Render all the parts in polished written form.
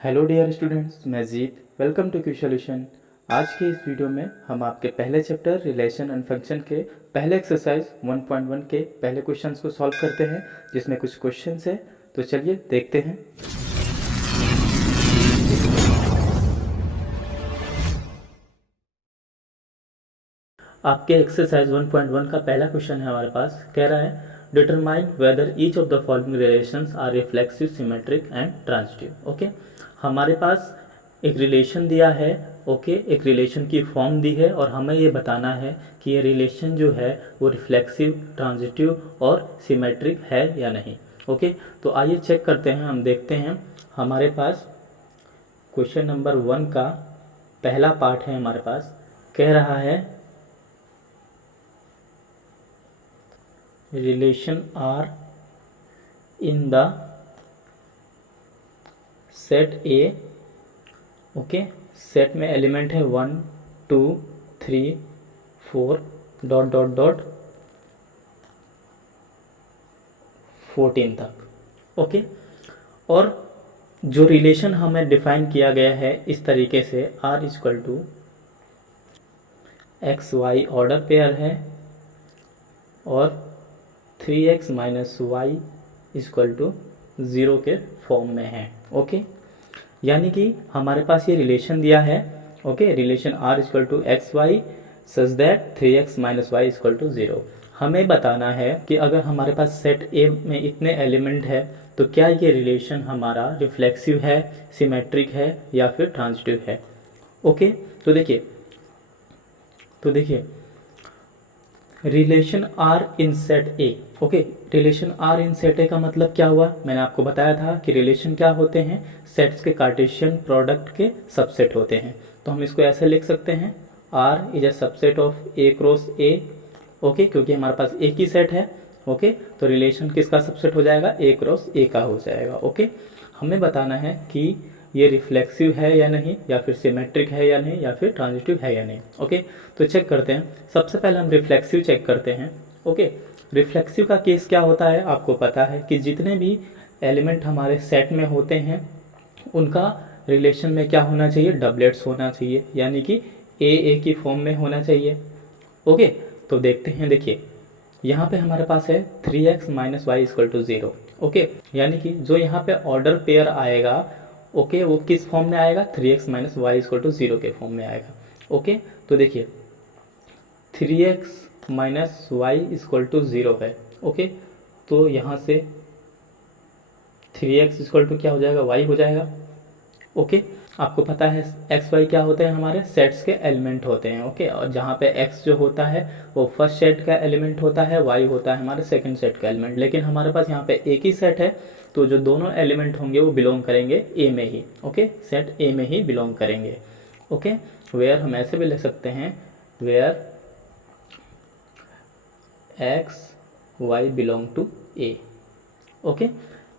Hello dear students, मैं Jeet. Welcome to Q solution. आज के इस वीडियो में हम आपके पहले चैप्टर रिलेशन एंड फंक्शन के पहले एक्सरसाइज 1.1 के पहले क्वेश्चंस को सॉल्व करते हैं, जिसमें कुछ क्वेश्चंस है। तो चलिए देखते हैं। आपके एक्सरसाइज 1.1 का पहला क्वेश्चन है हमारे पास। कह रहा है determine whether each of the following relations are reflexive, symmetric and transitive. Okay, हमारे पास एक रिलेशन दिया है। ओके, एक रिलेशन की फॉर्म दी है और हमें ये बताना है कि ये रिलेशन जो है वो रिफ्लेक्सिव, ट्रांजिटिव और सिमेट्रिक है या नहीं। ओके, तो आइए चेक करते हैं। हम देखते हैं हमारे पास क्वेश्चन नंबर 1 का पहला पार्ट है। हमारे पास कह रहा है relation R in the set A. Okay, set में एलिमेंट है 1 2 3 4 डॉट डॉट डॉट 14 तक। ओके, और जो रिलेशन हमें डिफाइन किया गया है इस तरीके से, R equal to x y order pair है और 3x minus y equal to 0 के फॉर्म में है। ओके, यानी कि हमारे पास ये रिलेशन दिया है। Okay, relation R equal to x y such that 3x minus y equal to 0। हमें बताना है कि अगर हमारे पास सेट ए में इतने एलिमेंट है तो क्या ये रिलेशन हमारा रिफ्लेक्सिव है, सिमेट्रिक है या फिर ट्रांजिटिव है। ओके, तो देखिए relation R in set A. Okay, relation R in set A का मतलब क्या हुआ? मैंने आपको बताया था कि रिलेशन क्या होते हैं, सेट्स के कार्टेशियन प्रोडक्ट के सबसेट होते हैं। तो हम इसको ऐसे लिख सकते हैं, R is a subset of A cross A. Okay, क्योंकि हमारे पास एक ही सेट है। ओके, तो रिलेशन किसका सबसेट हो जाएगा? ए क्रॉस ए का हो जाएगा। ओके, हमें बताना है कि ये रिफ्लेक्सिव है या नहीं, या फिर सिमेट्रिक है या नहीं, या फिर ट्रांजिटिव है या नहीं। ओके, तो चेक करते हैं। सबसे पहले हम रिफ्लेक्सिव चेक करते हैं। ओके, रिफ्लेक्सिव का केस क्या होता है? आपको पता है कि जितने भी एलिमेंट हमारे सेट में होते हैं उनका रिलेशन में क्या होना चाहिए? डबलेट्स होना चाहिए, यानी कि ए की फॉर्म में होना चाहिए। ओके, तो देखते हैं। देखिए यहाँ पे हमारे पास है 3x minus y equal to 0। Okay, यानी कि जो यहाँ पे ऑर्डर पेयर आएगा, ओके, वो किस फॉर्म में आएगा? 3x minus y equal to 0 के फॉर्म में आएगा। ओके, तो देखिए 3x minus y equal to 0 है। ओके, तो यहाँ से 3x इक्वल टू क्या हो जाएगा? y हो जाएगा। ओके, आपको पता है एक्स वाई क्या होते हैं? हमारे सेट्स के एलिमेंट होते हैं। ओके, और जहाँ पे एक्स जो होता है वो फर्स्ट सेट का एलिमेंट होता है, वाई होता है हमारे सेकंड सेट का एलिमेंट। लेकिन हमारे पास यहाँ पे एक ही सेट है, तो जो दोनों एलिमेंट होंगे वो बिलोंग करेंगे ए में ही। ओके, सेट ए में ही बिलोंग करेंगे। ओके, वेयर हम ऐसे भी लिख सकते हैं, where x y belong to A. Okay,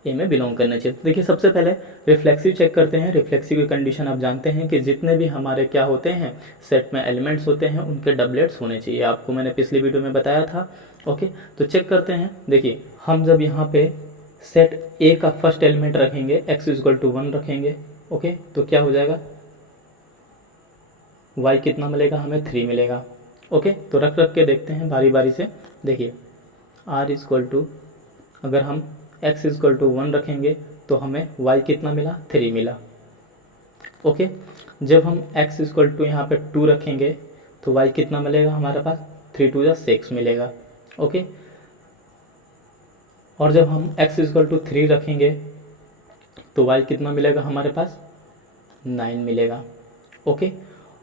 A में बिलोंग करना चाहिए। तो देखिए सबसे पहले रिफ्लेक्सिव चेक करते हैं। रिफ्लेक्सिव की कंडीशन आप जानते हैं कि जितने भी हमारे क्या होते हैं सेट में एलिमेंट्स होते हैं उनके डबलेट्स होने चाहिए। आपको मैंने पिछली वीडियो में बताया था। ओके, तो चेक करते हैं। देखिए हम जब यहाँ पे सेट ए का फर्स्ट एलिमेंट रखेंगे, एक्स इक्वल टू 1 रखेंगे। ओके, तो क्या हो जाएगा? वाई कितना मिलेगा? हमें 3 मिलेगा। ओके, तो रख के देखते हैं बारी बारी से। देखिए आर इक्वल टू, अगर हम x इक्वल टू 1 रखेंगे तो हमें y कितना मिला? 3 मिला। ओके, जब हम x इक्वल टू यहाँ पे 2 रखेंगे तो y कितना मिलेगा हमारे पास? 3 2 6 मिलेगा। ओके, और जब हम x इक्वल टू 3 रखेंगे तो y कितना मिलेगा हमारे पास? 9 मिलेगा। ओके,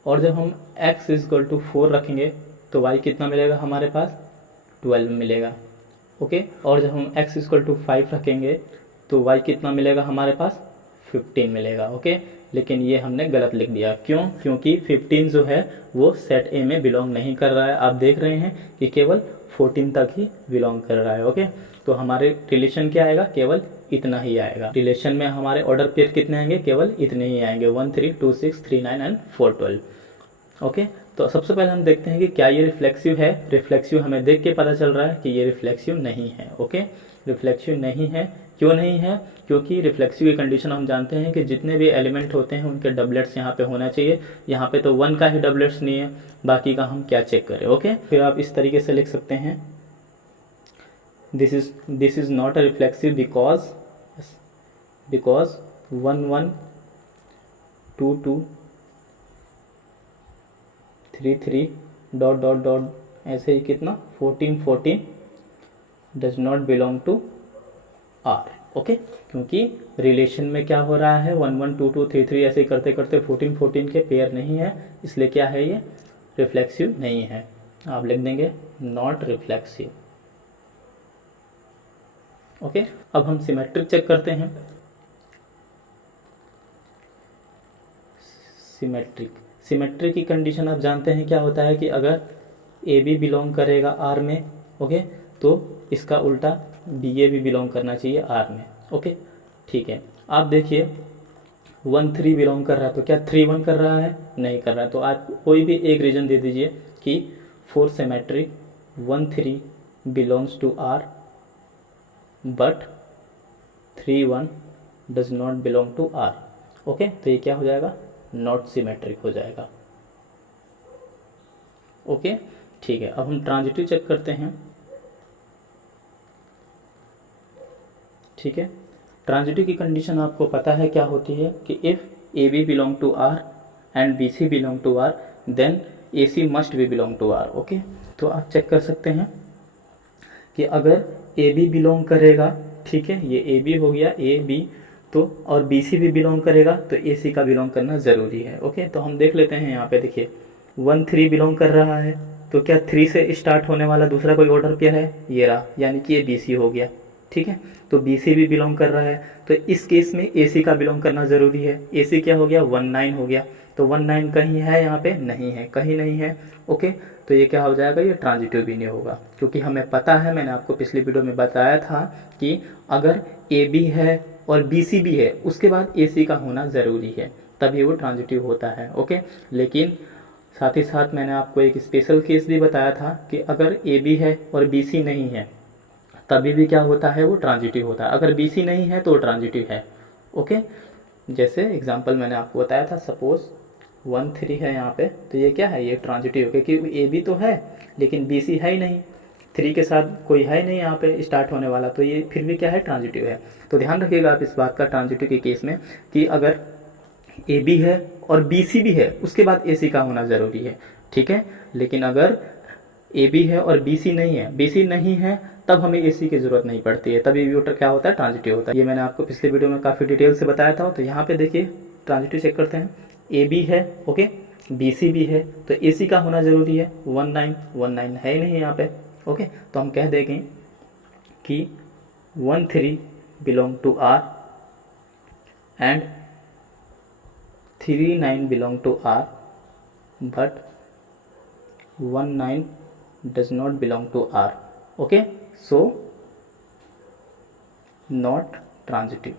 और जब हम x इक्वल टू 4 रखेंगे तो y कितना मिलेगा हमारे पास? 12 मिलेगा। ओके, और जब हम x इक्वल टू 5 रखेंगे तो y कितना मिलेगा हमारे पास? 15 मिलेगा। ओके, लेकिन ये हमने गलत लिख दिया। क्यों? क्योंकि 15 जो है वो सेट ए में बिलोंग नहीं कर रहा है। आप देख रहे हैं कि केवल 14 तक ही बिलोंग कर रहा है। ओके, तो हमारे रिलेशन क्या आएगा? केवल इतना ही आएगा। रिलेशन में हमारे ऑर्डर पेयर कितने आएंगे? केवल इतने ही आएंगे, 1 3 2 6 3 9 एंड 4 12। ओके, तो सबसे पहले हम देखते हैं कि क्या ये रिफ्लेक्सिव है। रिफ्लेक्सिव हमें देख के पता चल रहा है कि ये रिफ्लेक्सिव नहीं है। ओके, रिफ्लेक्सिव नहीं है, क्यों नहीं है? क्योंकि रिफ्लेक्सिव की कंडीशन हम जानते हैं कि जितने भी एलिमेंट होते हैं उनके डबलेट्स यहाँ पे होना चाहिए। यहाँ पे तो 1 का ही डबलेट्स नहीं है, बाकी का हम क्या चेक करें। ओके, फिर आप इस तरीके से लिख सकते हैं, this is not a reflexive because 1 1 2 2 3 3 dot dot dot ऐसे ही कितना 14 14 does not belong to R. Okay, क्योंकि रिलेशन में क्या हो रहा है, 1 1 2 2 3 3 ऐसे ही करते करते 14 14 के पेयर नहीं है, इसलिए क्या है, ये रिफ्लेक्सिव नहीं है। आप लिख देंगे नॉट रिफ्लेक्सिव। ओके, अब हम सिमेट्रिक चेक करते हैं। सिमेट्रिक की कंडीशन आप जानते हैं क्या होता है कि अगर ए बी बिलोंग करेगा आर में, ओके, तो इसका उल्टा बी ए भी बिलोंग करना चाहिए आर में। ओके, ठीक है। आप देखिए 1 3 बिलोंग कर रहा है, तो क्या 3 1 कर रहा है? नहीं कर रहा है। तो आप कोई भी एक रीजन दे दीजिए कि for symmetric 1 3 belongs to R but 3 1 does not belong to R. Okay, तो ये क्या हो जाएगा, नॉट सिमेट्रिक हो जाएगा। ओके, ठीक है। अब हम ट्रांजिटिव चेक करते हैं। ठीक है, ट्रांजिटिव की कंडीशन आपको पता है क्या होती है कि if a b belong to R and b c belong to R then a c must be belong to R. Okay, तो आप चेक कर सकते हैं कि अगर ए बी बिलोंग करेगा, ठीक है, ये ए बी हो गया, ए बी, तो और बी सी भी बिलोंग करेगा तो ए सी का बिलोंग करना ज़रूरी है। ओके, तो हम देख लेते हैं यहाँ पे, देखिए 1 3 बिलोंग कर रहा है, तो क्या 3 से स्टार्ट होने वाला दूसरा कोई ऑर्डर पेयर है? ये रहा, यानी कि ये बी सी हो गया। ठीक है, तो बी सी भी बिलोंग कर रहा है, तो इस केस में ए सी का बिलोंग करना ज़रूरी है। ए सी क्या हो गया, 1 9 हो गया, तो 1 9 कहीं है यहाँ पे? नहीं है, कहीं नहीं है। ओके, तो ये क्या हो जाएगा, ये ट्रांजिटिव भी नहीं होगा, क्योंकि हमें पता है, मैंने आपको पिछली वीडियो में बताया था कि अगर ए बी है और बी सी भी है, उसके बाद ए सी का होना ज़रूरी है, तभी वो ट्रांजिटिव होता है। ओके, लेकिन साथ ही साथ मैंने आपको एक स्पेशल केस भी बताया था कि अगर ए बी है और बी सी नहीं है तभी भी क्या होता है, वो ट्रांजिटिव होता है। अगर बी सी नहीं है तो ट्रांजिटिव है। ओके, जैसे एग्जांपल मैंने आपको बताया था, सपोज 1 3 है यहाँ पे, तो ये क्या है, ये ट्रांजिटिव है, क्योंकि ए बी तो है लेकिन बी सी है ही नहीं, 3 के साथ कोई है नहीं यहाँ पे स्टार्ट होने वाला, तो ये फिर भी क्या है, ट्रांजिटिव है। तो ध्यान रखिएगा आप इस बात का ट्रांजिटिव के केस में कि अगर ए बी है और बी सी भी है, उसके बाद ए सी का होना ज़रूरी है। ठीक है, लेकिन अगर ए बी है और बी सी नहीं है, बी सी नहीं है, तब हमें ए सी की ज़रूरत नहीं पड़ती है, तभी वो क्या होता है, ट्रांजिटिव होता है। ये मैंने आपको पिछले वीडियो में काफ़ी डिटेल से बताया था। तो यहाँ पे देखिए ट्रांजिटिव चेक करते हैं, ए बी है, ओके, बी सी भी है, तो ए सी का होना ज़रूरी है। 1 9 है ही नहीं यहाँ पे। ओके, तो हम कह देंगे कि 1 3 belong to R and 3 9 belong to R but 1 9 does not belong to R. Okay, so not transitive,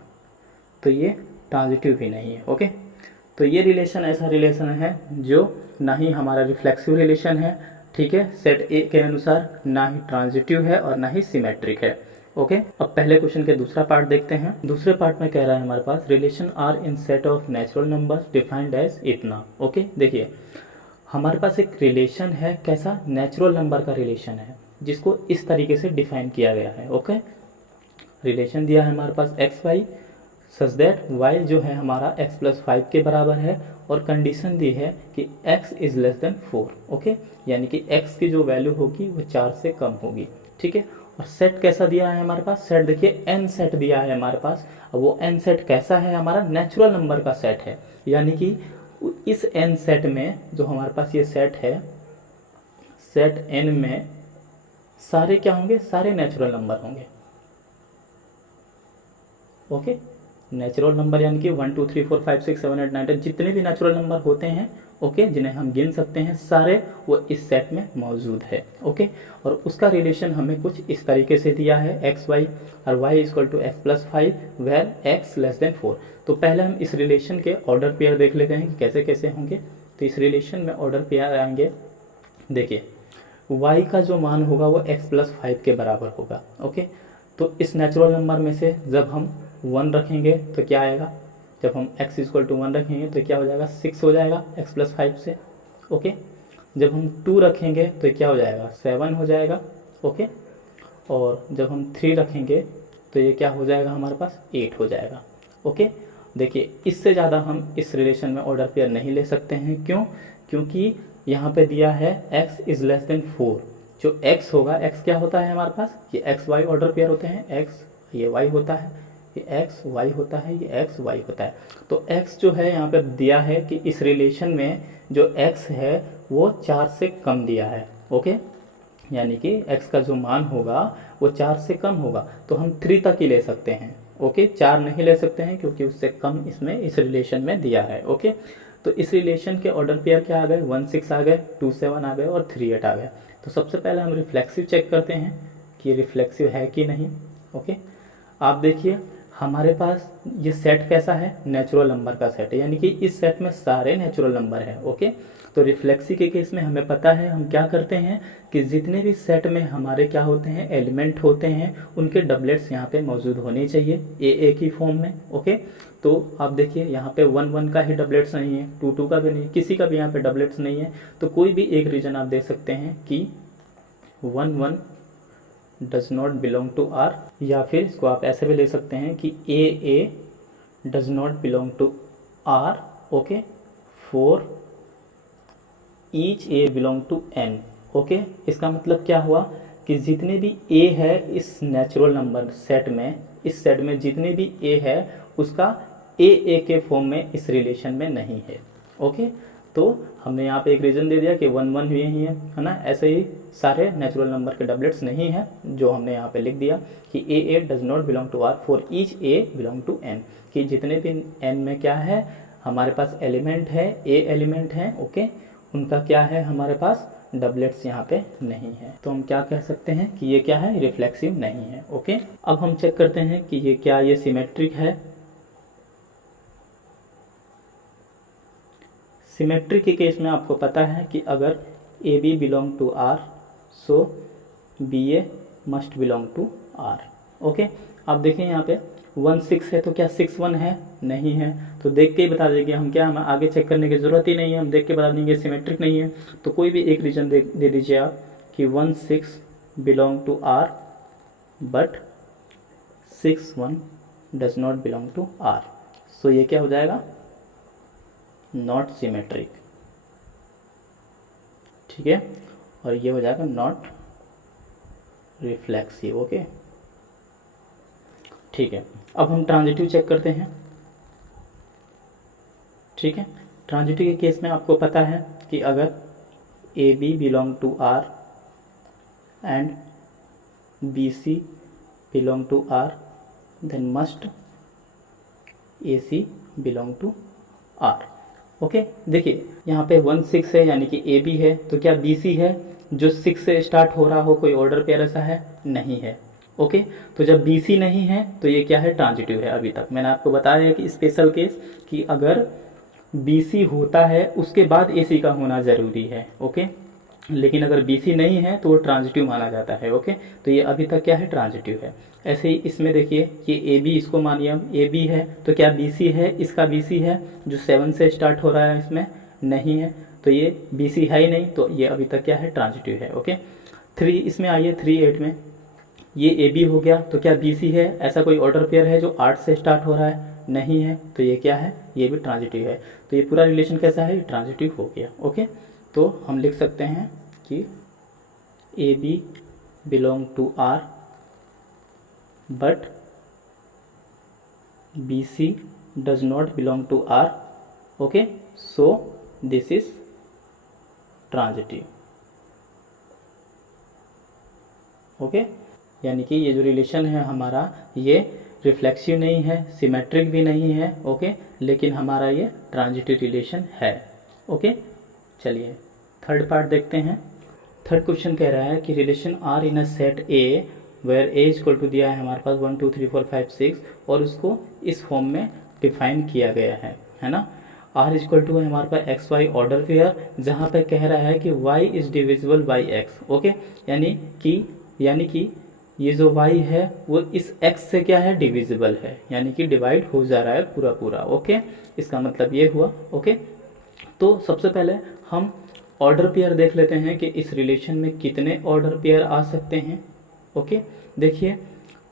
तो ये ट्रांजिटिव भी नहीं है। ओके, तो ये रिलेशन ऐसा रिलेशन है जो ना ही हमारा रिफ्लेक्सिव रिलेशन है, ठीक है, सेट ए के अनुसार, ना ही ट्रांजिटिव है और ना ही सिमेट्रिक है। ओके, अब पहले क्वेश्चन के दूसरा पार्ट देखते हैं। दूसरे पार्ट में कह रहा है हमारे पास, relation R in set of natural number defined as इतना। ओके, देखिए हमारे पास एक रिलेशन है, कैसा, नेचुरल नंबर का रिलेशन है, जिसको इस तरीके से डिफाइन किया गया है। ओके, रिलेशन दिया है हमारे पास x y such that y जो है हमारा एक्स प्लस 5 के बराबर है, और कंडीशन दी है कि x is less than 4। Okay, यानी कि x की जो वैल्यू होगी वो 4 से कम होगी। ठीक है, और सेट कैसा दिया है हमारे पास, सेट देखिए n सेट दिया है हमारे पास। अब वो n सेट कैसा है, हमारा नेचुरल नंबर का सेट है, यानी कि इस n सेट में जो हमारे पास ये सेट है, सेट n में सारे क्या होंगे, सारे नेचुरल नंबर होंगे। ओके, नेचुरल नंबर यानी कि 1 2 3 4 5 6 7 8 9 10 जितने भी नेचुरल नंबर होते हैं, ओके, जिन्हें हम गिन सकते हैं, सारे वो इस सेट में मौजूद है। ओके, और उसका रिलेशन हमें कुछ इस तरीके से दिया है, एक्स वाई और y equal to x plus 5 where x less than 4। तो पहले हम इस रिलेशन के ऑर्डर पेयर देख लेते हैं कि कैसे कैसे होंगे। तो इस रिलेशन में ऑर्डर पेयर आएंगे, देखिए y का जो मान होगा वो x प्लस 5 के बराबर होगा। ओके, तो इस नेचुरल नंबर में से जब हम 1 रखेंगे तो क्या आएगा, जब हम x इक्वल टू 1 रखेंगे तो क्या हो जाएगा, 6 हो जाएगा x प्लस 5 से। ओके, जब हम 2 रखेंगे तो क्या हो जाएगा, 7 हो जाएगा। ओके, और जब हम 3 रखेंगे तो ये क्या हो जाएगा, हमारे पास 8 हो जाएगा। ओके, देखिए इससे ज़्यादा हम इस रिलेशन में ऑर्डर पेयर नहीं ले सकते हैं। क्यों? क्योंकि यहाँ पे दिया है x इज़ लेस देन 4। जो x होगा, x क्या होता है हमारे पास, ये x y ऑर्डर पेयर होते हैं, x ये y होता है, ये x y होता है, ये x y होता है। तो x जो है यहाँ पे दिया है कि इस रिलेशन में जो x है वो 4 से कम दिया है। ओके, यानी कि x का जो मान होगा वो 4 से कम होगा, तो हम 3 तक ही ले सकते हैं। ओके, 4 नहीं ले सकते हैं क्योंकि उससे कम इसमें इस रिलेशन में दिया है। ओके, तो इस रिलेशन के ऑर्डर पेयर क्या आ गए, 1 6 आ गए, 2 7 आ गए और 3 8 आ गए। तो सबसे पहले हम रिफ्लेक्सिव चेक करते हैं कि ये रिफ्लेक्सिव है कि नहीं। ओके, आप देखिए हमारे पास ये सेट कैसा है, नेचुरल नंबर का सेट है, यानी कि इस सेट में सारे नेचुरल नंबर हैं। ओके, तो रिफ्लेक्सिव के केस में हमें पता है हम क्या करते हैं कि जितने भी सेट में हमारे क्या होते हैं, एलिमेंट होते हैं, उनके डबलेट्स यहाँ पे मौजूद होने चाहिए ए की फॉर्म में। ओके, तो आप देखिए यहाँ पे 1 1 का ही डबलेट्स नहीं है, 2 2 का भी नहीं है, किसी का भी यहाँ पे डबलेट्स नहीं है। तो कोई भी एक रीजन आप देख सकते हैं कि 1 1 does not belong to R, या फिर इसको आप ऐसे भी ले सकते हैं कि a does not belong to R. Okay, for each a belong to N. Okay, इसका मतलब क्या हुआ कि जितने भी ए है इस नेचुरल नंबर सेट में, इस सेट में जितने भी ए है उसका ए के फॉर्म में इस रिलेशन में नहीं है। ओके, तो हमने यहाँ पे एक रीजन दे दिया कि 1 1 यही है ना। ऐसे ही सारे नेचुरल नंबर के डबलेट्स नहीं है, जो हमने यहाँ पे लिख दिया कि a does not belong to R for each a belong to N, कि जितने भी एन में क्या है हमारे पास एलिमेंट है, ए एलिमेंट है। ओके, उनका क्या है हमारे पास डबलेट्स यहाँ पे नहीं है। तो हम क्या कह सकते हैं कि ये क्या है, रिफ्लेक्सिव नहीं है। ओके, अब हम चेक करते हैं कि ये क्या ये सिमेट्रिक है। सिमेट्रिक के केस में आपको पता है कि अगर a b belong to R so b a must belong to R. Okay, आप देखें यहाँ पे 1 6 है तो क्या 6 1 है, नहीं है। तो देख के ही बता देंगे हम, क्या हमें आगे चेक करने की ज़रूरत ही नहीं है, हम देख के बता देंगे सिमेट्रिक नहीं है। तो कोई भी एक रीजन दे दीजिए आप कि 1 6 belong to R but 6 1 does not belong to R. So ये क्या हो जाएगा, नॉट सिमेट्रिक। ठीक है, और ये हो जाएगा नॉट रिफ्लेक्सिव। ओके, ठीक है। अब हम ट्रांजिटिव चेक करते हैं। ठीक है, ट्रांजिटिव के केस में आपको पता है कि अगर a b belong to R and b c belong to R then must a c belong to R. Okay, देखिए यहाँ पे 1 6 है यानी कि ए बी है, तो क्या बी सी है जो 6 से स्टार्ट हो रहा हो, कोई ऑर्डर पेयर ऐसा है, नहीं है। ओके, तो जब बी सी नहीं है तो ये क्या है, ट्रांजिटिव है। अभी तक मैंने आपको बताया कि स्पेशल केस कि अगर बी सी होता है उसके बाद ए सी का होना ज़रूरी है। ओके, लेकिन अगर बी सी नहीं है तो वो ट्रांजिटिव माना जाता है। ओके, तो ये अभी तक क्या है, ट्रांजिटिव है। ऐसे ही इसमें देखिए ये ए बी, इसको मानिए हम ए बी है तो क्या बी सी है, इसका बी सी है जो 7 से स्टार्ट हो रहा है, इसमें नहीं है, तो ये बी सी है ही नहीं, तो ये अभी तक क्या है, ट्रांजिटिव है। ओके, 3 इसमें आइए 3 8 में ये ए बी हो गया, तो क्या बी सी है, ऐसा कोई ऑर्डर पेयर है जो 8 से स्टार्ट हो रहा है, नहीं है, तो ये क्या है, ये भी ट्रांजिटिव है। तो ये पूरा रिलेशन कैसा है, ट्रांजिटिव हो गया। ओके, तो हम लिख सकते हैं कि a b belong to R but b c does not belong to R. Okay, so this is transitive. Okay, यानी कि ये जो रिलेशन है हमारा ये रिफ्लेक्सिव नहीं है, सिमेट्रिक भी नहीं है। ओके, लेकिन हमारा ये ट्रांजिटिव रिलेशन है। ओके, चलिए थर्ड पार्ट देखते हैं। थर्ड क्वेश्चन कह रहा है कि relation R in a set A where A equal to दिया है हमारे पास 1 2 3 4 5 6 और उसको इस फॉर्म में डिफाइन किया गया है ना। आर इक्वल टू है हमारे पास एक्स वाई ऑर्डर पेयर, जहाँ पे कह रहा है कि y is divisible by x. Okay, यानी कि ये जो y है वो इस x से क्या है, डिविजिबल है, यानी कि डिवाइड हो जा रहा है पूरा पूरा। ओके, इसका मतलब ये हुआ। ओके, तो सबसे पहले हम ऑर्डर पेयर देख लेते हैं कि इस रिलेशन में कितने ऑर्डर पेयर आ सकते हैं। ओके, देखिए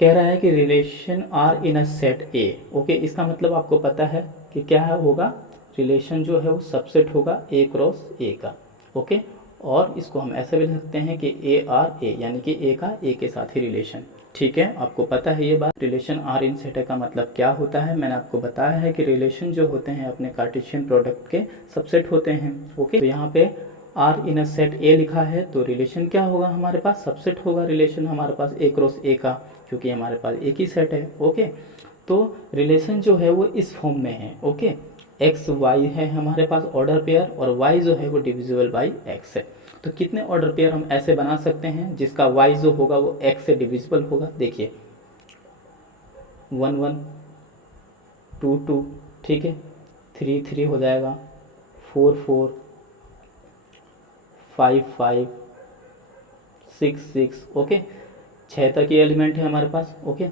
कह रहा है कि relation R in a set A. Okay, इसका मतलब आपको पता है कि क्या होगा, रिलेशन जो है वो सबसेट होगा ए क्रॉस ए का। ओके, और इसको हम ऐसे भी लिख सकते हैं कि ए आर ए, यानी कि ए का ए के साथ ही रिलेशन। ठीक है, आपको पता है ये बात। रिलेशन आर इन सेट का मतलब क्या होता है, मैंने आपको बताया है कि रिलेशन जो होते हैं अपने कार्टेशियन प्रोडक्ट के सबसेट होते हैं। ओके, तो यहाँ पे आर इन अ सेट ए लिखा है, तो रिलेशन क्या होगा हमारे पास, सबसेट होगा रिलेशन हमारे पास ए क्रॉस ए का, क्योंकि हमारे पास एक ही सेट है। ओके, तो रिलेशन जो है वो इस फॉर्म में है। ओके, एक्स वाई है हमारे पास ऑर्डर पेयर, और वाई जो है वो डिविजिबल बाई एक्स है। तो कितने ऑर्डर पेयर हम ऐसे बना सकते हैं जिसका वाई जो होगा वो एक्स से डिविजिबल होगा। देखिए 1 1 2 2, ठीक है, 3 3 हो जाएगा, 4 4, 5 5, 6 6। ओके, 6 तक ये एलिमेंट है हमारे पास। ओके,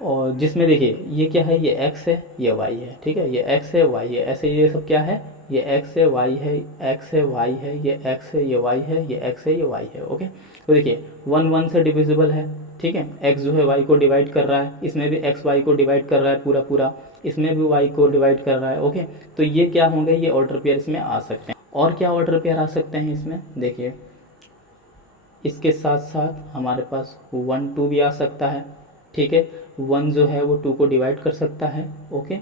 और जिसमें देखिए ये क्या है, ये x है, ये y है। ठीक है, ये x है, y है, ऐसे ये सब क्या है, ये x है, y है, x है, y है, ये x है, ये y है, ये x है, ये y है। ओके, तो देखिए 1 1 से डिविजिबल है। ठीक है, x जो है y को डिवाइड कर रहा है, इसमें भी x y को डिवाइड कर रहा है पूरा पूरा, इसमें भी y को डिवाइड कर रहा है। ओके, तो ये क्या होंगे, ये ऑर्डर पेयर इसमें आ सकते हैं। और क्या ऑर्डर पेयर आ सकते हैं इसमें, देखिए इसके साथ साथ हमारे पास 1 2 भी आ सकता है। ठीक है, 1 जो है वो 2 को डिवाइड कर सकता है। ओके,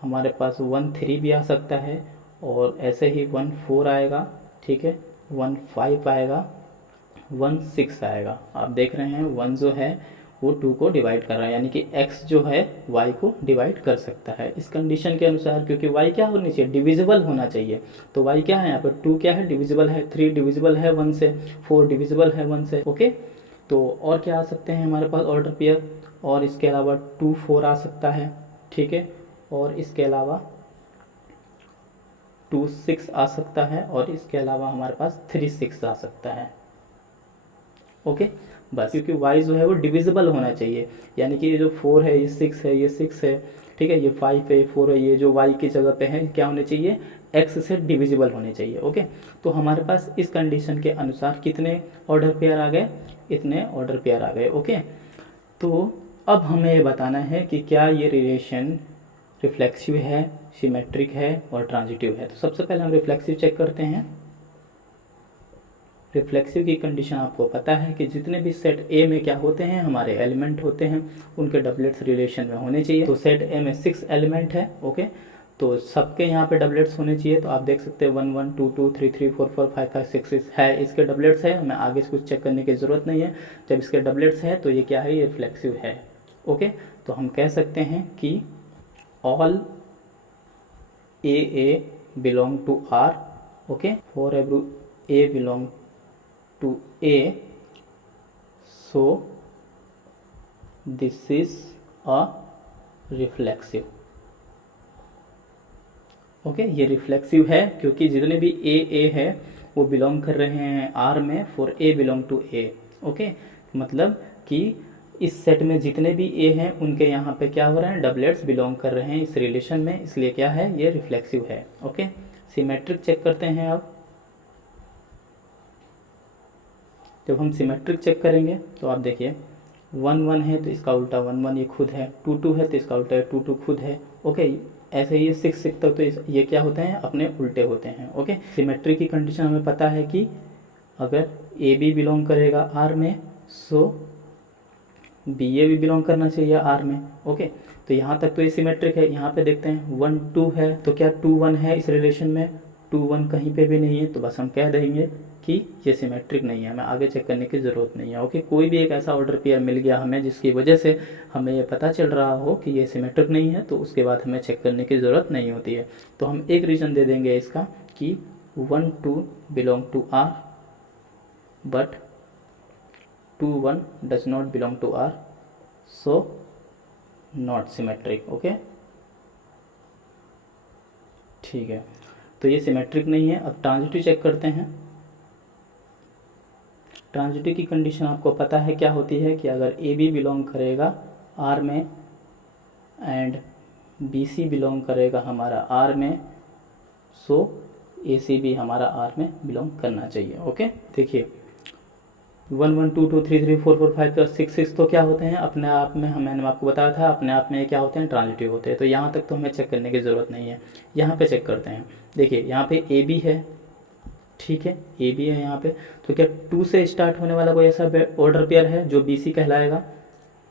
हमारे पास 1 3 भी आ सकता है, और ऐसे ही 1 4 आएगा। ठीक है, 1 5 आएगा, 1 6 आएगा। आप देख रहे हैं 1 जो है वो 2 को डिवाइड कर रहा है, यानी कि x जो है y को डिवाइड कर सकता है इस कंडीशन के अनुसार, क्योंकि y क्या होनी चाहिए, डिविजिबल होना चाहिए। तो y क्या है यहाँ पर, 2 क्या है, डिविजिबल है, 3 डिविजिबल है 1 से, 4 डिविजिबल है 1 से। ओके, तो और क्या आ सकते हैं हमारे पास ऑर्डर पेयर, और इसके अलावा 2 4 आ सकता है। ठीक है, और इसके अलावा 2 6 आ सकता है, और इसके अलावा हमारे पास 3 6 आ सकता है। ओके, बस, क्योंकि y जो है वो डिविजिबल होना चाहिए, यानी कि ये जो 4 है, ये 6 है, ये 6 है, ठीक है, ये 5 है, ये 4 है, ये जो y की जगह पे है क्या होने चाहिए, x से डिविजिबल होने चाहिए। ओके, तो हमारे पास इस कंडीशन के अनुसार कितने ऑर्डर पेयर आ गए, इतने ऑर्डर पेयर आ गए। ओके, तो अब हमें ये बताना है कि क्या ये रिलेशन रिफ्लेक्सिव है, सिमेट्रिक है और ट्रांजिटिव है। तो सबसे पहले हम रिफ्लेक्सिव चेक करते हैं। रिफ्लेक्सिव की कंडीशन आपको पता है कि जितने भी सेट ए में क्या होते हैं, हमारे एलिमेंट होते हैं, उनके डबलेट्स रिलेशन में होने चाहिए। तो सेट ए में 6 एलिमेंट है। ओके, तो सबके यहाँ पे डबलेट्स होने चाहिए। तो आप देख सकते हैं 1 1 2 2 3 3 4 4 5 5 6 6 है, इसके डबलेट्स है, हमें आगे से कुछ चेक करने की ज़रूरत नहीं है। जब इसके डबलेट्स है तो ये क्या है, ये रिफ्लेक्सिव है। ओके, तो हम कह सकते हैं कि all a belong to R. Okay, for every a belong to A, so this is a reflexive। Okay, ये रिफ्लेक्सिव है क्योंकि जितने भी ए है वो बिलोंग कर रहे हैं आर में, for a belong to A. Okay, मतलब कि इस सेट में जितने भी ए हैं उनके यहाँ पे क्या हो रहे हैं, डबलेट्स बिलोंग कर रहे हैं इस रिलेशन में, इसलिए क्या है, ये रिफ्लेक्सिव है। ओके, सिमेट्रिक चेक करते हैं अब। जब हम सिमेट्रिक चेक करेंगे तो आप देखिए 1 1 है तो इसका उल्टा 1 1 ये खुद है, 2 2 है तो इसका उल्टा 2 2 खुद है। ओके, ऐसे ही 6 6 तक तो ये क्या होते हैं, अपने उल्टे होते हैं। ओके, सिमेट्री की कंडीशन हमें पता है कि अगर ए बी बिलोंग करेगा आर में, सो बी ए भी बिलोंग करना चाहिए आर में। ओके, तो यहाँ तक तो ये सिमेट्रिक है। यहाँ पे देखते हैं 1 2 है तो क्या 2 1 है इस रिलेशन में, 2 1 कहीं पे भी नहीं है, तो बस हम कह देंगे कि ये सिमेट्रिक नहीं है, हमें आगे चेक करने की ज़रूरत नहीं है। ओके, कोई भी एक ऐसा ऑर्डर पेयर मिल गया हमें जिसकी वजह से हमें ये पता चल रहा हो कि ये सिमेट्रिक नहीं है, तो उसके बाद हमें चेक करने की ज़रूरत नहीं होती है। तो हम एक रीज़न दे देंगे इसका कि 1 2 belong to R but 2 1 does not belong to R, so not symmetric. Okay, ठीक है, तो ये सिमेट्रिक नहीं है। अब ट्रांजिटिव चेक करते हैं। ट्रांजिटिव की कंडीशन आपको पता है क्या होती है कि अगर ए बी बिलोंग करेगा आर में एंड बी सी बिलोंग करेगा हमारा आर में, सो ए सी भी हमारा आर में बिलोंग करना चाहिए। ओके, देखिए 1 1 2 2 3 3 4 4 5 6 6 तो क्या होते हैं अपने आप में, मैंने आपको बताया था अपने आप में क्या होते हैं, ट्रांजिटिव होते हैं। तो यहाँ तक तो हमें चेक करने की ज़रूरत नहीं है, यहाँ पे चेक करते हैं। देखिए यहाँ पे ए बी है, ठीक है, ए बी है यहाँ पे, तो क्या 2 से स्टार्ट होने वाला कोई ऐसा ऑर्डर पेयर है जो बी सी कहलाएगा,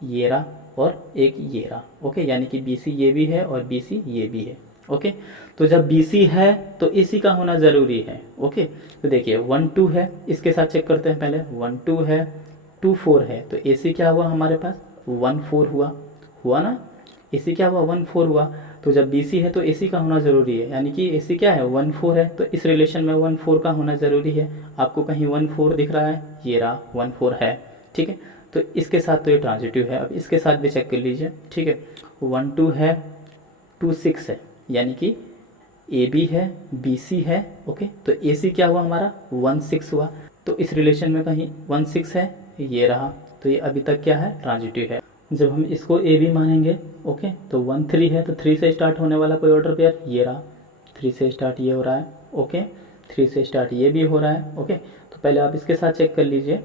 ये रहा और एक ये रहा। ओके, यानी कि बी सी ये भी है और बी सी ये भी है। ओके, तो जब बी सी है तो ए सी का होना ज़रूरी है। ओके, तो देखिए 1 2 है, इसके साथ चेक करते हैं पहले, 1 2 है, 2 4 है, तो ए सी क्या हुआ हमारे पास, 1 4 हुआ ना, ए सी क्या हुआ, 1 4 हुआ। तो जब बी सी है तो ए सी का होना ज़रूरी है, यानी कि ए सी क्या है, 1 4 है, तो इस रिलेशन में 1 4 का होना ज़रूरी है। आपको कहीं 1 4 दिख रहा है, ये रहा 1 4 है, ठीक है, तो इसके साथ तो ये ट्रांजिटिव है। अब इसके साथ भी चेक कर लीजिए, ठीक है, 1 2 है, 2 6 है, यानी कि ए बी है, बी सी है। ओके, तो ए सी क्या हुआ हमारा, 1 6 हुआ, तो इस रिलेशन में कहीं 1 6 है, ये रहा, तो ये अभी तक क्या है, ट्रांजिटिव है। जब हम इसको ए बी मानेंगे, ओके, तो 1 3 है, तो 3 से स्टार्ट होने वाला कोई ऑर्डर पेयर, ये रहा, 3 से स्टार्ट ये हो रहा है। ओके, 3 से स्टार्ट ये भी हो रहा है। ओके, तो पहले आप इसके साथ चेक कर लीजिए,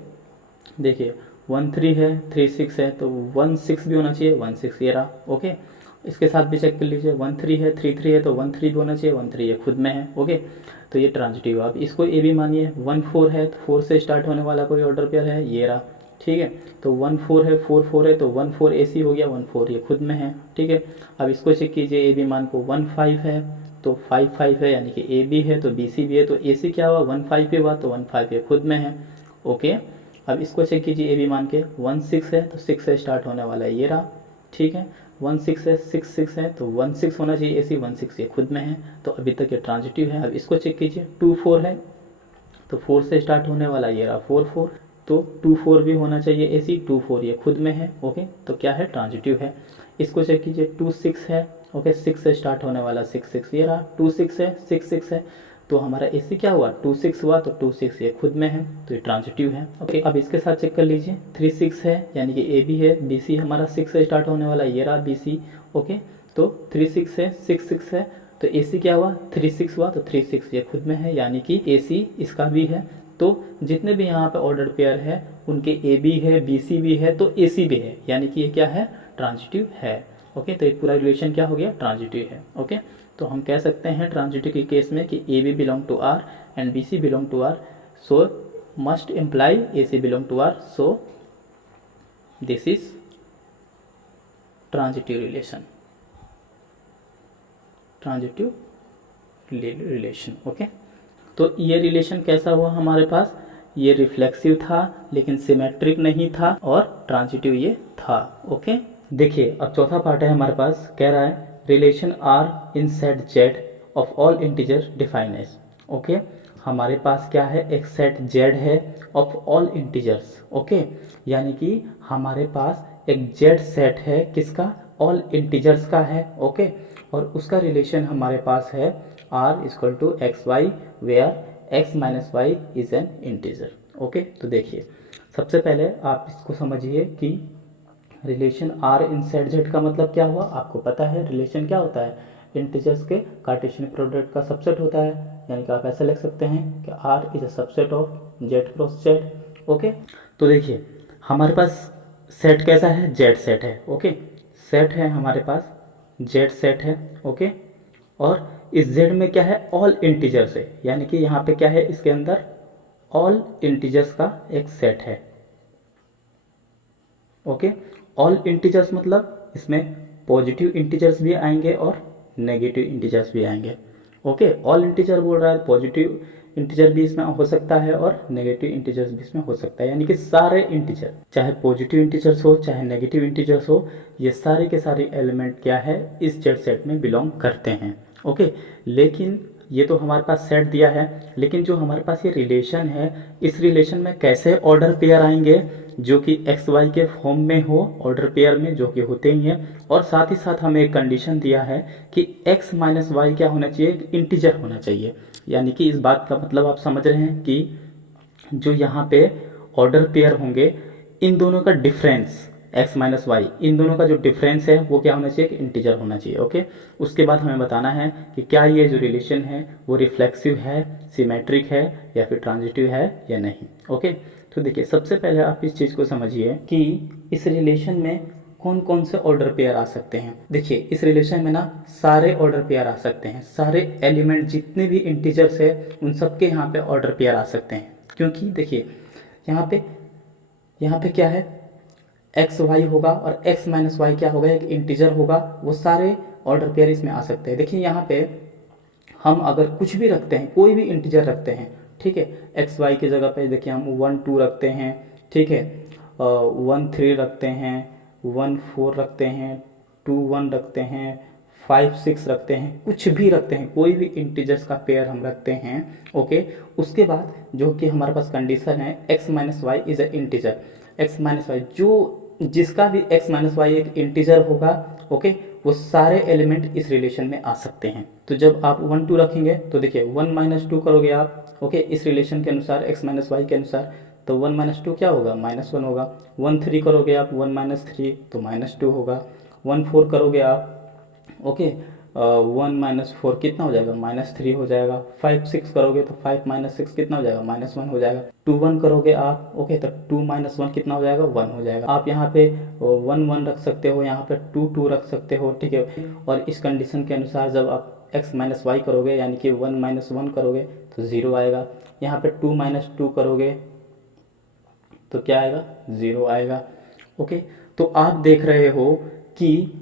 देखिए 1 3 है, 3 6 है, तो 1 6 भी होना चाहिए, 1 6 ये रहा। ओके, इसके साथ भी चेक कर लीजिए, 1 3 है, 3 3 है, तो 1 3 भी होना चाहिए, 1 3 ये खुद में है। ओके, तो ये ट्रांजिटिव है। अब इसको ए भी मानिए, 1 4 है, तो 4 से स्टार्ट होने वाला कोई ऑर्डर पेयर है, ये रहा, ठीक है, तो 1 4 है, 4 4 है, तो 1 4 ए सी हो गया, 1 4 ये खुद में है, ठीक है। अब इसको चेक कीजिए, ए बी मान को 1 5 है, तो 5 5 है, यानी कि ए बी है तो बी सी भी है, तो ए सी क्या हुआ, 1 5 पे हुआ, तो 1 5 ये खुद में है। ओके, अब इसको चेक कीजिए, ए बी मान के 1 6 है, तो 6 से स्टार्ट होने वाला है, ये रहा, ठीक है, 1 6 है, 6 6 है, तो 1 6 होना चाहिए, ए सी 1 6 ये खुद में है, तो अभी तक ये ट्रांजिटिव है। अब इसको चेक कीजिए, 2 4 है, तो 4 से स्टार्ट होने वाला ये रहा 4 4, तो 2 4 भी होना चाहिए, ए सी 2 4 ये खुद में है। ओके, तो क्या है, ट्रांजिटिव है। इसको चेक कीजिए, 2 6 है, ओके, 6 से स्टार्ट होने वाला 6 6 ये रहा, 2 6 है, 6 6 है, तो हमारा ए सी क्या हुआ, 2 6 हुआ, तो 2 6 ये खुद में है, तो ये ट्रांजिटिव है। ओके, अब इसके साथ चेक कर लीजिए, 3 6 है, यानी कि ए बी है, बी सी हमारा 6 से स्टार्ट होने वाला ये रहा बी सी। ओके, तो 3 6 है, 6 6 है, तो ए सी क्या हुआ, 3 6 हुआ, तो 3 6 ये खुद में है, यानी कि ए सी इसका भी है। तो जितने भी यहाँ पे ऑर्डर पेयर है उनके ए बी है, बी सी भी है, तो ए सी भी है, यानी कि ये क्या है, ट्रांजिटिव है। ओके, तो ये पूरा रिलेशन क्या हो गया, ट्रांजिटिव है। ओके, तो हम कह सकते हैं ट्रांजिटिव के केस में कि a b belong to R and b c belong to R, so must imply a c belong to R, so this is transitive relation, transitive relation. Okay, तो ये रिलेशन कैसा हुआ हमारे पास, ये रिफ्लेक्सिव था लेकिन सिमेट्रिक नहीं था और ट्रांजिटिव ये था। ओके, देखिए अब चौथा पार्ट है हमारे पास, कह रहा है relation R in set Z of all integer define as. Okay, हमारे पास क्या है, एक सेट जेड है ऑफ ऑल इंटीजर्स। ओके, यानी कि हमारे पास एक जेड सेट है, किसका, ऑल इंटीजर्स का है। ओके, और उसका रिलेशन हमारे पास है R equal to x y, where x minus y is an integer. Okay, तो देखिए सबसे पहले आप इसको समझिए कि relation R in set Z का मतलब क्या हुआ, आपको पता है रिलेशन क्या होता है, इंटीजर्स के कार्टेशियन प्रोडक्ट का सबसेट होता है, यानी कि आप ऐसा लिख सकते हैं कि R is a subset of Z cross Z. Okay, तो देखिए हमारे पास सेट कैसा है, जेड सेट है। ओके, सेट है हमारे पास, जेड सेट है। ओके, और इस जेड में क्या है, ऑल इंटीजर्स है, यानी कि यहाँ पे क्या है, इसके अंदर ऑल इंटीजर्स का एक सेट है। ओके, ऑल इंटीजर्स मतलब इसमें पॉजिटिव इंटीजर्स भी आएंगे और नेगेटिव इंटीजर्स भी आएंगे। ओके, ऑल इंटीजर बोल रहा है, पॉजिटिव इंटीजर भी इसमें हो सकता है और नेगेटिव इंटीजर्स भी इसमें हो सकता है, यानी कि सारे इंटीजर, चाहे पॉजिटिव इंटीजर्स हो चाहे नेगेटिव इंटीजर्स हो, ये सारे के सारे एलिमेंट क्या है, इस जेड सेट में बिलोंग करते हैं। ओके, लेकिन ये तो हमारे पास सेट दिया है, लेकिन जो हमारे पास ये रिलेशन है, इस रिलेशन में कैसे ऑर्डर पेयर आएंगे, जो कि एक्स वाई के फॉर्म में हो ऑर्डर पेयर में, जो कि होते ही हैं, और साथ ही साथ हमें एक कंडीशन दिया है कि एक्स माइनस वाई क्या होना चाहिए, एक इंटीजर होना चाहिए। यानी कि इस बात का मतलब आप समझ रहे हैं कि जो यहाँ पे ऑर्डर पेयर होंगे, इन दोनों का डिफरेंस x माइनस वाई, इन दोनों का जो डिफरेंस है वो क्या होना चाहिए, कि इंटीजर होना चाहिए। ओके, उसके बाद हमें बताना है कि क्या ये जो रिलेशन है वो रिफ्लेक्सिव है, सिमेट्रिक है या फिर ट्रांजिटिव है या नहीं। ओके, तो देखिए सबसे पहले आप इस चीज़ को समझिए कि इस रिलेशन में कौन कौन से ऑर्डर पेयर आ सकते हैं। देखिए इस रिलेशन में ना सारे ऑर्डर पेयर आ सकते हैं, सारे एलिमेंट जितने भी इंटीजर्स है उन सब के यहाँ पे ऑर्डर पेयर आ सकते हैं। क्योंकि देखिए यहाँ पे क्या है, एक्स वाई होगा और एक्स माइनस वाई क्या होगा, एक इंटीजर होगा, वो सारे ऑर्डर पेयर इसमें आ सकते हैं। देखिए यहाँ पे हम अगर कुछ भी रखते हैं, कोई भी इंटीजर रखते हैं, ठीक है, एक्स वाई की जगह पे देखिए हम 1 2 रखते हैं, ठीक है, 1 3 रखते हैं, 1 4 रखते हैं, 2 1 रखते हैं, 5 6 रखते हैं, कुछ भी रखते हैं, कोई भी इंटीजर्स का पेयर हम रखते हैं। ओके, उसके बाद जो कि हमारे पास कंडीशन है x minus y is a integer, x minus y जो जिसका भी x माइनस वाई एक इंटीजर होगा, ओके, वो सारे एलिमेंट इस रिलेशन में आ सकते हैं। तो जब आप 1 2 रखेंगे तो देखिए 1 माइनस 2 करोगे आप, ओके, इस रिलेशन के अनुसार x माइनस वाई के अनुसार, तो 1 माइनस 2 क्या होगा, -1 होगा। 1 3 करोगे आप 1 माइनस 3 तो -2 होगा। 1 4 करोगे आप, ओके, 1 माइनस 4 कितना हो जाएगा, -3 हो जाएगा। 5 6 करोगे तो 5 माइनस 6 कितना हो जाएगा, -1 हो जाएगा। 2 1 करोगे आप, ओके, तो 2 माइनस 1 कितना हो जाएगा, 1 हो जाएगा। आप यहाँ पे 1 1 रख सकते हो, यहाँ पे 2 2 रख सकते हो, ठीक है। और इस कंडीशन के अनुसार जब आप x माइनस वाई करोगे यानी कि 1 माइनस 1 करोगे तो 0 आएगा। यहाँ पे 2 माइनस 2 करोगे तो क्या आएगा, 0 आएगा। ओके, तो आप देख रहे हो कि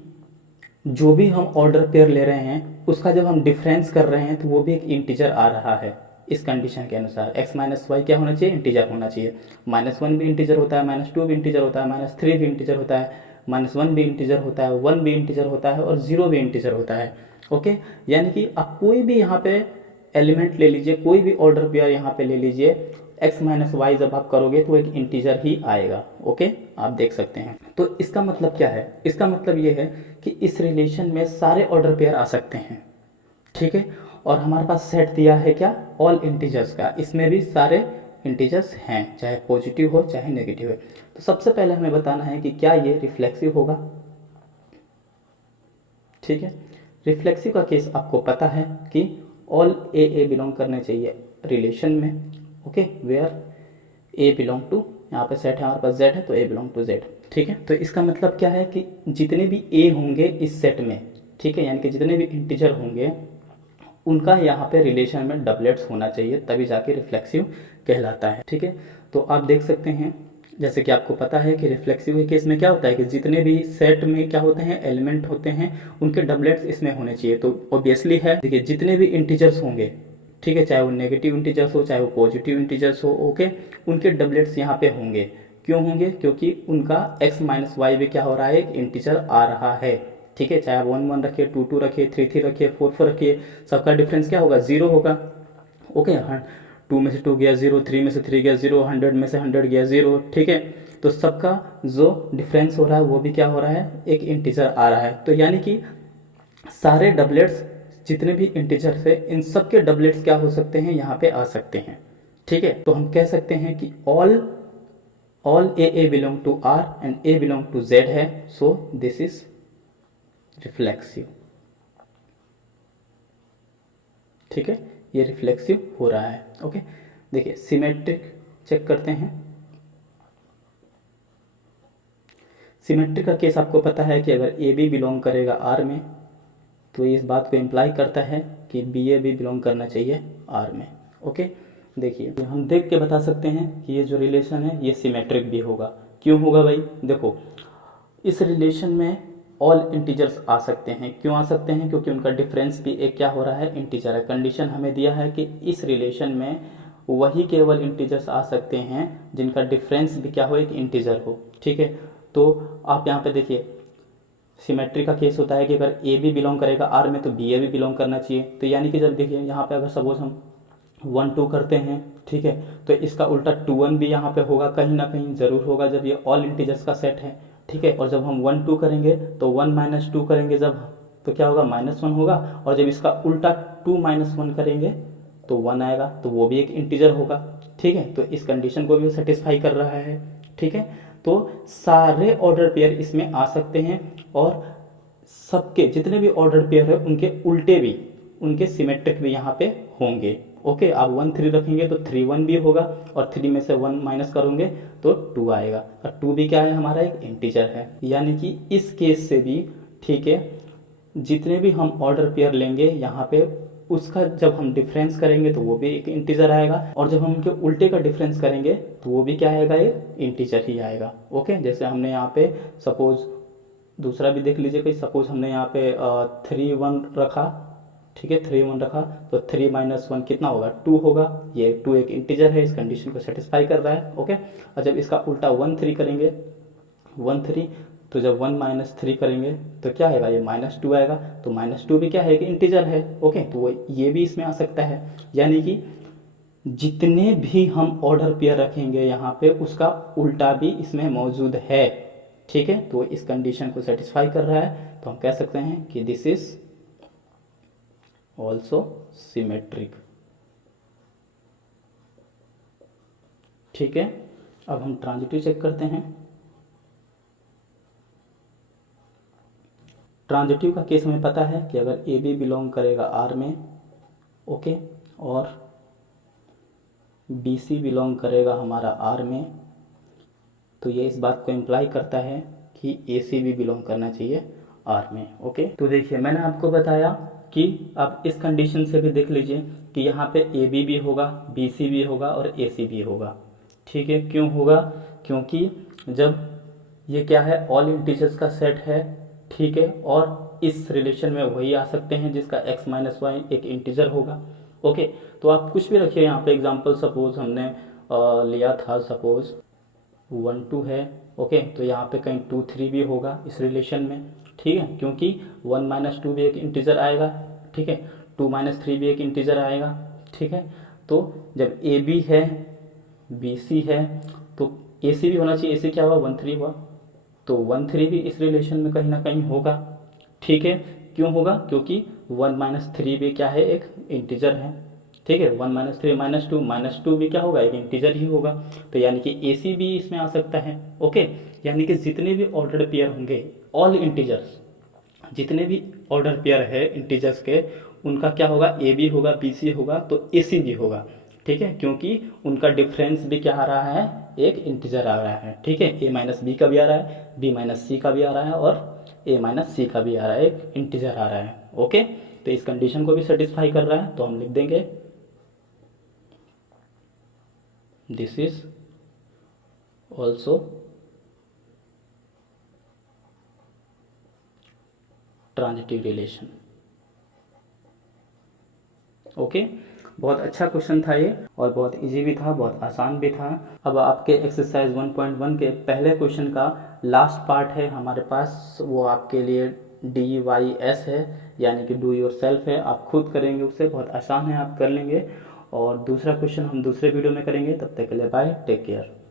जो भी हम ऑर्डर पेयर ले रहे हैं उसका जब हम डिफरेंस कर रहे हैं तो वो भी एक इंटीजर आ रहा है। इस कंडीशन के अनुसार x माइनस वाई क्या होना चाहिए, इंटीजर होना चाहिए। -1 भी इंटीजर होता है, -2 भी इंटीजर होता है, -3 भी इंटीजर होता है, -1 भी इंटीजर होता है, 1 भी इंटीजर होता है और 0 भी इंटीजर होता है। ओके, यानी कि आप कोई भी यहाँ पे एलिमेंट ले लीजिए, कोई भी ऑर्डर पेयर यहाँ पे ले लीजिए, x माइनस वाई जब आप करोगे तो एक इंटीजर ही आएगा। ओके, आप देख सकते हैं। तो इसका मतलब क्या है, इसका मतलब ये है कि इस रिलेशन में सारे ऑर्डर पेयर आ सकते हैं, ठीक है। और हमारे पास सेट दिया है क्या, ऑल इंटीजर्स का, इसमें भी सारे इंटीजर्स हैं, चाहे पॉजिटिव हो चाहे नेगेटिव हो। तो सबसे पहले हमें बताना है कि क्या ये रिफ्लेक्सिव होगा, ठीक है। रिफ्लेक्सिव का केस आपको पता है कि ऑल ए बिलोंग करने चाहिए रिलेशन में, okay, where a belong to, यहाँ पे सेट है हमारे पास z है तो a बिलोंग टू z, ठीक है। तो इसका मतलब क्या है कि जितने भी a होंगे इस सेट में, ठीक है, यानी कि जितने भी इंटीजर होंगे उनका यहाँ पे रिलेशन में डबलेट्स होना चाहिए, तभी जाके रिफ्लेक्सिव कहलाता है, ठीक है। तो आप देख सकते हैं जैसे कि आपको पता है कि रिफ्लेक्सिव के केस में क्या होता है कि जितने भी सेट में क्या होते हैं, एलिमेंट होते हैं, उनके डबलेट्स इसमें होने चाहिए। तो ऑब्वियसली है, देखिए जितने भी इंटीजर्स होंगे, ठीक है, चाहे वो नेगेटिव इंटीजर्स हो चाहे वो पॉजिटिव इंटीजर्स हो, ओके, उनके डबलेट्स यहाँ पे होंगे। क्यों होंगे, क्योंकि उनका x माइनस वाई भी क्या हो रहा है, एक इंटीजर आ रहा है, ठीक है। चाहे आप 1 1 रखिए, 2 2 रखिए, 3 3 रखिए, 4 4 रखिए, सबका डिफरेंस क्या होगा, 0 होगा। ओके, 2 में से 2 गया 0, 3 में से 3 गया 0, 100 में से 100 गया 0, ठीक है। तो सबका जो डिफरेंस हो रहा है वो भी क्या हो रहा है, एक इंटीजर आ रहा है। तो यानी कि सारे डबलेट्स जितने भी इंटीजर्स है इन सब के डबलेट्स क्या हो सकते हैं, यहाँ पे आ सकते हैं, ठीक है। तो हम कह सकते हैं कि all a belong to R and a belong to Z है, सो दिस इज रिफ्लेक्सिव, ठीक है, ये रिफ्लेक्सिव हो रहा है। ओके, देखिए सिमेट्रिक चेक करते हैं। सिमेट्रिक का केस आपको पता है कि अगर ए बी बिलोंग करेगा आर में तो इस बात को इम्प्लाई करता है कि बी ए भी बिलोंग करना चाहिए आर में। ओके, देखिए हम देख के बता सकते हैं कि ये जो रिलेशन है ये सिमेट्रिक भी होगा। क्यों होगा भाई, देखो इस रिलेशन में ऑल इंटीजर्स आ सकते हैं। क्यों आ सकते हैं, क्योंकि उनका डिफरेंस भी एक क्या हो रहा है, इंटीजर है। कंडीशन हमें दिया है कि इस रिलेशन में वही केवल इंटीजर्स आ सकते हैं जिनका डिफरेंस भी क्या हो, एक इंटीजर हो, ठीक है। तो आप यहाँ पे देखिए सिमेट्री का केस होता है कि अगर ए भी बिलोंग करेगा आर में तो बी ए भी बिलोंग करना चाहिए। तो यानी कि जब देखिए यहाँ पे अगर सपोज हम 1 2 करते हैं, ठीक है, तो इसका उल्टा 2 1 भी यहाँ पे होगा, कहीं ना कहीं जरूर होगा जब ये ऑल इंटीजर्स का सेट है, ठीक है। और जब हम 1 2 करेंगे तो 1 माइनस 2 करेंगे जब, तो क्या होगा, -1 होगा। और जब इसका उल्टा 2 - 1 करेंगे तो 1 आएगा, तो वो भी एक इंटीजर होगा, ठीक है, तो इस कंडीशन को भी सेटिस्फाई कर रहा है। ठीक है, तो सारे ऑर्डर पेयर इसमें आ सकते हैं और सबके जितने भी ऑर्डर पेयर है उनके उल्टे भी, उनके सिमेट्रिक भी यहाँ पे होंगे। ओके, आप 1 3 रखेंगे तो 3 1 भी होगा और 3 में से 1 माइनस करोगे तो 2 आएगा, और 2 भी क्या है, हमारा एक इंटीजर है। यानी कि इस केस से भी, ठीक है, जितने भी हम ऑर्डर पेयर लेंगे यहाँ पे, उसका जब हम डिफरेंस करेंगे तो वो भी एक इंटीजर आएगा, और जब हम उनके उल्टे का डिफरेंस करेंगे तो वो भी क्या आएगा, एक इंटीजर ही आएगा। ओके, जैसे हमने यहाँ पे सपोज दूसरा भी देख लीजिए, कोई सपोज हमने यहाँ पे 3 1 रखा, ठीक है, 3 1 रखा तो 3 माइनस 1 कितना होगा, 2 होगा। ये 2 एक इंटीजर है, इस कंडीशन को सेटिस्फाई कर रहा है। ओके, और जब इसका उल्टा 1 3 करेंगे, 1 3, तो जब 1 माइनस 3 करेंगे तो क्या आएगा, ये -2 आएगा। तो -2 भी क्या है, एक इंटीजर है। ओके, तो वो ये भी इसमें आ सकता है। यानी कि जितने भी हम ऑर्डर पेयर रखेंगे यहाँ पे, उसका उल्टा भी इसमें मौजूद है। ठीक है, तो इस कंडीशन को सेटिस्फाई कर रहा है, तो हम कह सकते हैं कि दिस इज ऑल्सो सिमेट्रिक। ठीक है, अब हम ट्रांजिटिव चेक करते हैं। ट्रांजिटिव का केस हमें पता है कि अगर ए बी बिलोंग करेगा आर में, ओके, और बी सी बिलोंग करेगा हमारा आर में, तो ये इस बात को इम्प्लाई करता है कि ए सी भी बिलोंग करना चाहिए आर में। ओके, तो देखिए मैंने आपको बताया कि अब इस कंडीशन से भी देख लीजिए कि यहाँ पे ए बी भी होगा, बी सी भी होगा और ए सी भी होगा। ठीक है, क्यों होगा, क्योंकि जब ये क्या है, ऑल इंटीजर्स का सेट है। ठीक है, और इस रिलेशन में वही आ सकते हैं जिसका x माइनस वाई एक इंटीजर होगा। ओके, तो आप कुछ भी रखिए यहाँ पे। एग्जांपल सपोज हमने लिया था, सपोज 1 2 है। ओके, तो यहाँ पे कहीं 2 3 भी होगा इस रिलेशन में। ठीक है, क्योंकि 1 माइनस 2 भी एक इंटीजर आएगा। ठीक है, 2 माइनस 3 भी एक इंटीजर आएगा। ठीक है, तो जब ए बी है, बी सी है, तो ए सी भी होना चाहिए। ए सी क्या हुआ, 1 3 हुआ, तो 1 3 भी इस रिलेशन में कहीं ना कहीं होगा। ठीक है, क्यों होगा, क्योंकि 1 माइनस 3 भी क्या है, एक इंटीजर है। ठीक है, 1 माइनस 3 माइनस टू भी क्या होगा, एक इंटीजर ही होगा। तो यानी कि ए सी भी इसमें आ सकता है। ओके, यानी कि जितने भी ऑर्डर पेयर होंगे, ऑल इंटीजर्स, जितने भी ऑर्डर पेयर है इंटीजर्स के, उनका क्या होगा, ए बी होगा, बी सी होगा, तो ए सी भी होगा। ठीक है, क्योंकि उनका डिफरेंस भी क्या आ रहा है, एक इंटीजर आ रहा है। ठीक है, ए माइनस बी का भी आ रहा है, बी माइनस सी का भी आ रहा है, और ए माइनस सी का भी आ रहा है, एक इंटीजर आ रहा है। ओके, तो इस कंडीशन को भी सेटिस्फाई कर रहा है, तो हम लिख देंगे this is also transitive relation. Okay, बहुत अच्छा क्वेश्चन था ये, और बहुत इजी भी था, बहुत आसान भी था। अब आपके एक्सरसाइज 1.1 के पहले क्वेश्चन का लास्ट पार्ट है हमारे पास, वो आपके लिए DYS है, यानी कि डू योर सेल्फ है। आप खुद करेंगे उसे, बहुत आसान है, आप कर लेंगे। और दूसरा क्वेश्चन हम दूसरे वीडियो में करेंगे। तब तक के लिए बाय, टेक केयर।